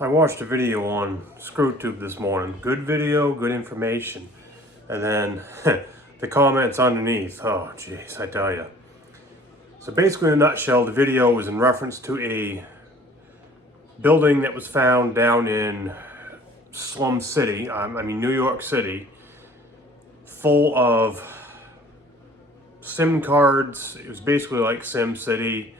I watched a video on ScrewTube this morning. Good video, good information. And then the comments underneath, oh jeez, I tell you. So basically in a nutshell, the video was in reference to a building that was found down in Slum City, New York City, full of SIM cards. It was basically like Sim City.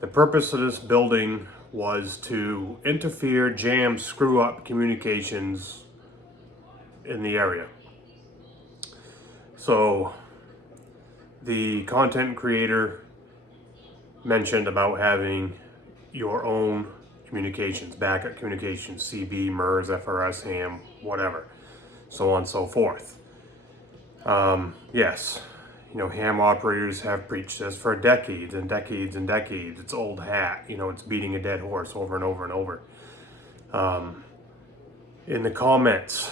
The purpose of this building was to interfere, jam, screw up communications in the area. So the content creator mentioned about having your own communications, backup communications, CB, MERS, FRS, ham, whatever, so on and so forth. Yes, ham operators have preached this for decades and decades and decades. It's old hat, it's beating a dead horse over and over and over. In the comments,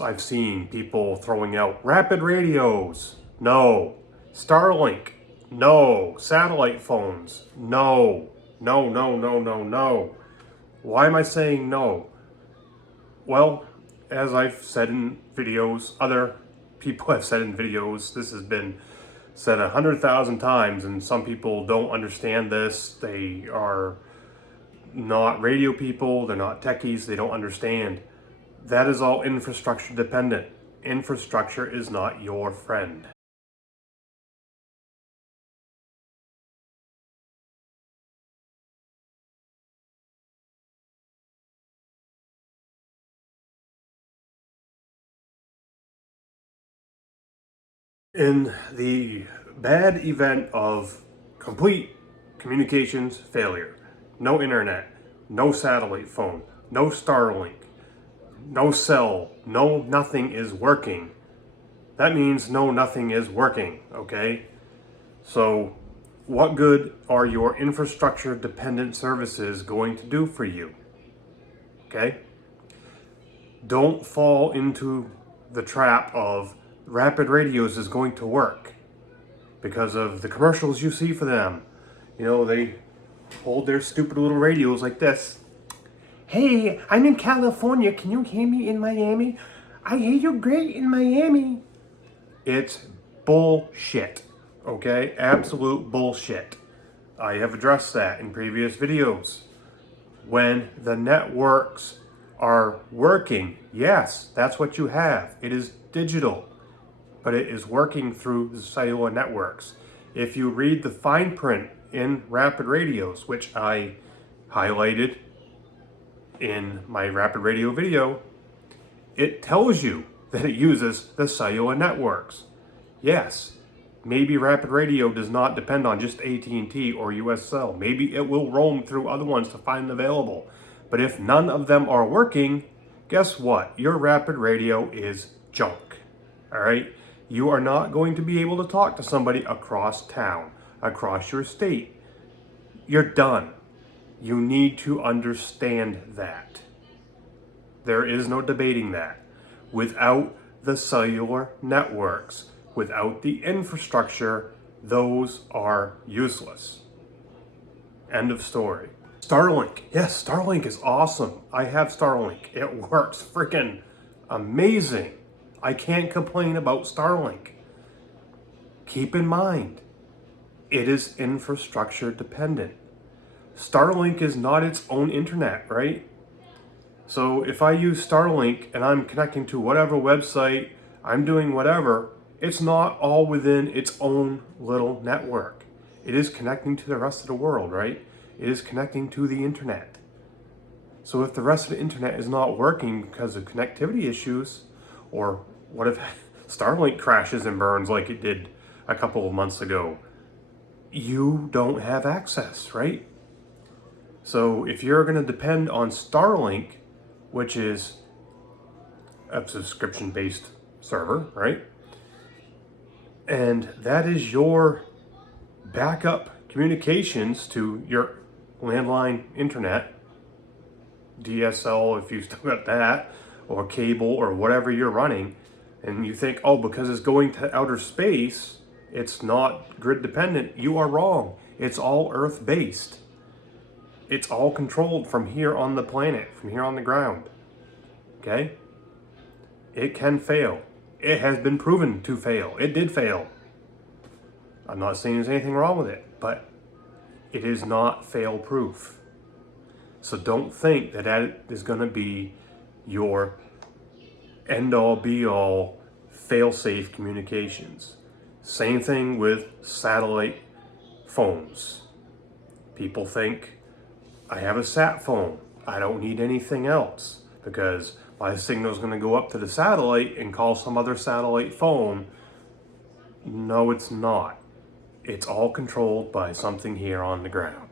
I've seen people throwing out rapid radios, no. Starlink, no. Satellite phones, no. No. Why am I saying no? Well, as I've said in videos, other people have said in videos, this has been said 100,000 times, and some people don't understand this. They are not radio people, they're not techies, they don't understand. That is all infrastructure dependent. Infrastructure is not your friend. In the bad event of complete communications failure, no internet, no satellite phone, no Starlink, no cell, no nothing is working. That means no nothing is working, okay? So what good are your infrastructure dependent services going to do for you? Okay? Don't fall into the trap of rapid radios is going to work because of the commercials you see for them. They hold their stupid little radios like this. Hey, I'm in California. Can you hear me in Miami? I hear you great in Miami. It's bullshit. Okay? Absolute bullshit. I have addressed that in previous videos. When the networks are working, yes, that's what you have. It is digital, but it is working through the cellular networks. If you read the fine print in rapid radios, which I highlighted in my rapid radio video, it tells you that it uses the cellular networks. Yes, maybe rapid radio does not depend on just AT&T or USCell. Maybe it will roam through other ones to find available. But if none of them are working, guess what? Your rapid radio is junk. All right? You are not going to be able to talk to somebody across town, across your state. You're done. You need to understand that. There is no debating that. Without the cellular networks, without the infrastructure, those are useless. End of story. Starlink. Yes, Starlink is awesome. I have Starlink. It works freaking amazing. I can't complain about Starlink. Keep in mind, it is infrastructure dependent. Starlink is not its own internet, right? So if I use Starlink and I'm connecting to whatever website, I'm doing whatever, it's not all within its own little network. It is connecting to the rest of the world, right? It is connecting to the internet. So if the rest of the internet is not working because of connectivity issues, or what if Starlink crashes and burns like it did a couple of months ago, you don't have access, right? So if you're going to depend on Starlink, which is a subscription-based server, right? And that is your backup communications to your landline internet, DSL if you still got that, or cable or whatever you're running, and you think, oh, because it's going to outer space, it's not grid dependent. You are wrong. It's all Earth based. It's all controlled from here on the planet, from here on the ground. Okay? It can fail. It has been proven to fail. It did fail. I'm not saying there's anything wrong with it, but it is not fail-proof. So don't think that that is going to be your end-all, be-all, fail-safe communications. Same thing with satellite phones. People think, I have a sat phone. I don't need anything else because my signal is going to go up to the satellite and call some other satellite phone. No, it's not. It's all controlled by something here on the ground.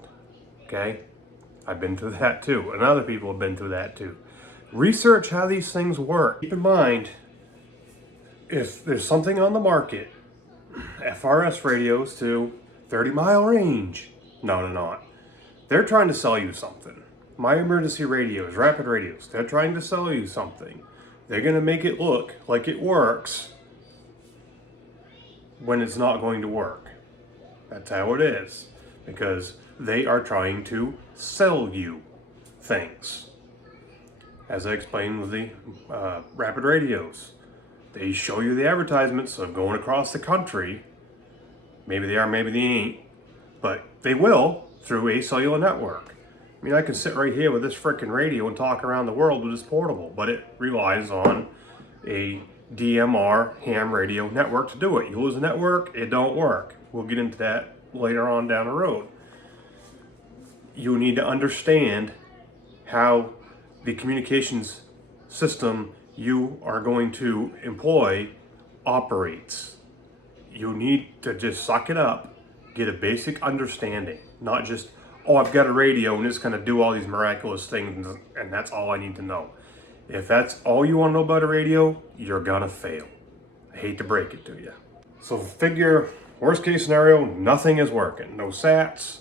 Okay? I've been through that too, and other people have been through that too. Research how these things work. Keep in mind, if there's something on the market, FRS radios to 30-mile range. No, they're not. They're trying to sell you something. My emergency radios, rapid radios, they're trying to sell you something. They're going to make it look like it works when it's not going to work. That's how it is. Because they are trying to sell you things. As I explained with the rapid radios. They show you the advertisements of going across the country. Maybe they are, maybe they ain't. But they will through a cellular network. I mean, I can sit right here with this frickin' radio and talk around the world with this portable, but it relies on a DMR ham radio network to do it. You lose a network, it don't work. We'll get into that later on down the road. You need to understand how the communications system you are going to employ operates. You need to just suck it up, get a basic understanding, not just, oh, I've got a radio and it's going to do all these miraculous things and that's all I need to know. If that's all you want to know about a radio, you're going to fail. I hate to break it to you. So figure, worst case scenario, nothing is working. No sats,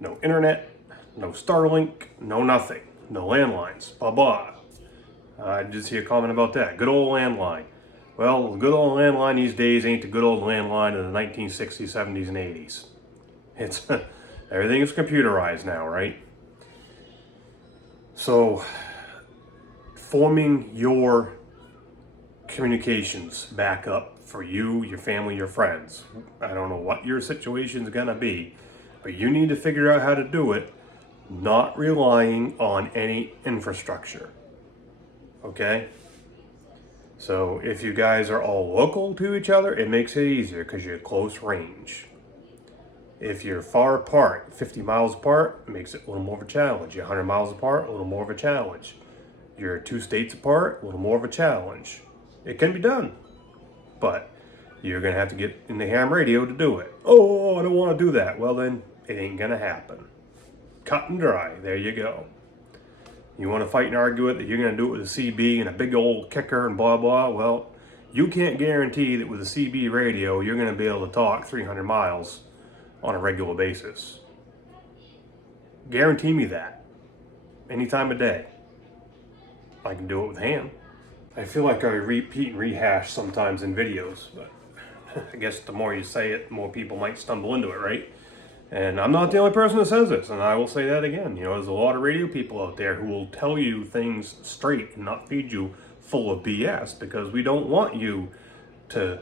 no internet, no Starlink, no nothing. No landlines, blah, blah. I did see a comment about that. Good old landline. Well, the good old landline these days ain't the good old landline of the 1960s, 70s, and 80s. It's everything is computerized now, right? So, forming your communications back up for you, your family, your friends. I don't know what your situation's gonna be, but you need to figure out how to do it, not relying on any infrastructure. Okay? So if you guys are all local to each other, it makes it easier because you're close range. If you're far apart, 50 miles apart, it makes it a little more of a challenge. You're 100 miles apart, a little more of a challenge. You're 2 states apart, a little more of a challenge. It can be done, but you're going to have to get in the ham radio to do it. Oh, I don't want to do that. Well, then it ain't going to happen. Cut and dry. There you go. You want to fight and argue it that you're going to do it with a CB and a big old kicker and blah, blah. Well, you can't guarantee that with a CB radio, you're going to be able to talk 300 miles on a regular basis. Guarantee me that. Any time of day. I can do it with ham. I feel like I repeat and rehash sometimes in videos, but I guess the more you say it, the more people might stumble into it, right? And I'm not the only person that says this, and I will say that again. You know, there's a lot of radio people out there who will tell you things straight and not feed you full of BS, because we don't want you to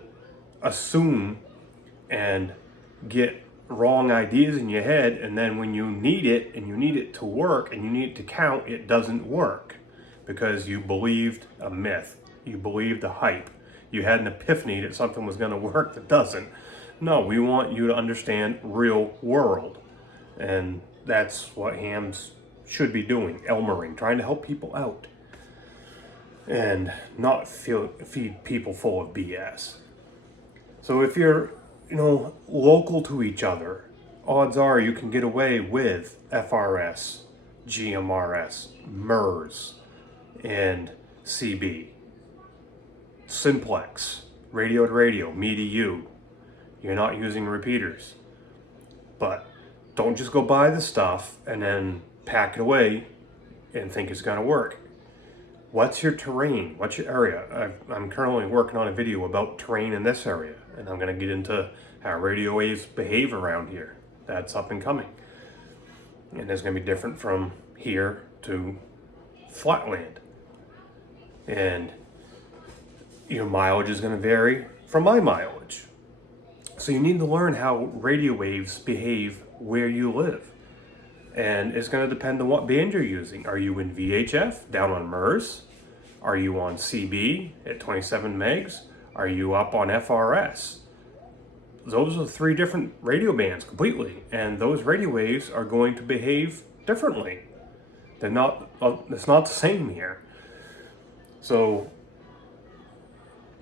assume and get wrong ideas in your head, and then when you need it, and you need it to work, and you need it to count, it doesn't work. Because you believed a myth. You believed a hype. You had an epiphany that something was going to work that doesn't. No, we want you to understand real world. And that's what hams should be doing. Elmering, trying to help people out. And not feed people full of BS. So if you're, local to each other, odds are you can get away with FRS, GMRS, MERS, and CB. Simplex, radio to radio, me to you. You're not using repeaters. But don't just go buy the stuff and then pack it away and think it's going to work. What's your terrain? What's your area? I'm currently working on a video about terrain in this area, and I'm going to get into how radio waves behave around here. That's up and coming. and it's going to be different from here to flatland. And your mileage is going to vary from my mileage. So you need to learn how radio waves behave where you live. And it's going to depend on what band you're using. Are you in VHF, down on MERS? Are you on CB at 27 megs? Are you up on FRS? Those are 3 different radio bands completely. And those radio waves are going to behave differently. They're not, it's not the same here. So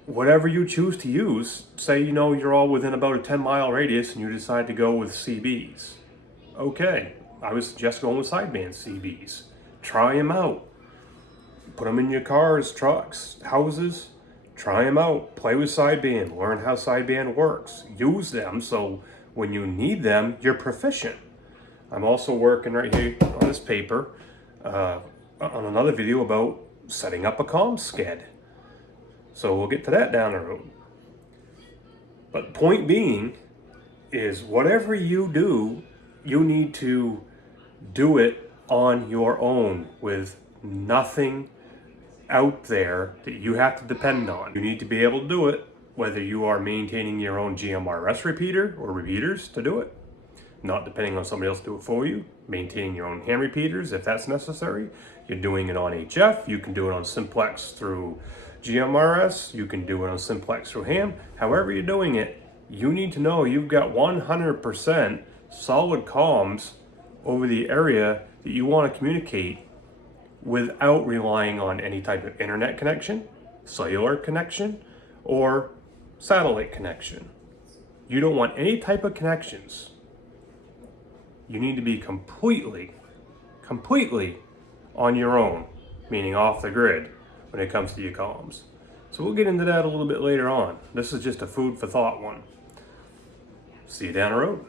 whatever you choose to use, say you're all within about a 10-mile radius and you decide to go with CBs. Okay, I would suggest going with sideband CBs. Try them out. Put them in your cars, trucks, houses. Try them out. Play with sideband. Learn how sideband works. Use them so when you need them, you're proficient. I'm also working right here on this paper on another video about setting up a comm sched. So we'll get to that down the road. But point being is whatever you do, you need to do it on your own with nothing out there that you have to depend on. You need to be able to do it whether you are maintaining your own GMRS repeater or repeaters to do it, not depending on somebody else to do it for you, maintaining your own ham repeaters if that's necessary. You're doing it on HF, you can do it on simplex through GMRS, you can do it on simplex through ham. However you're doing it, you need to know you've got 100% solid comms over the area that you want to communicate without relying on any type of internet connection, cellular connection, or satellite connection. You don't want any type of connections. You need to be completely on your own, meaning off the grid when it comes to your comms. So we'll get into that a little bit later on. This is just a food for thought one. See you down the road.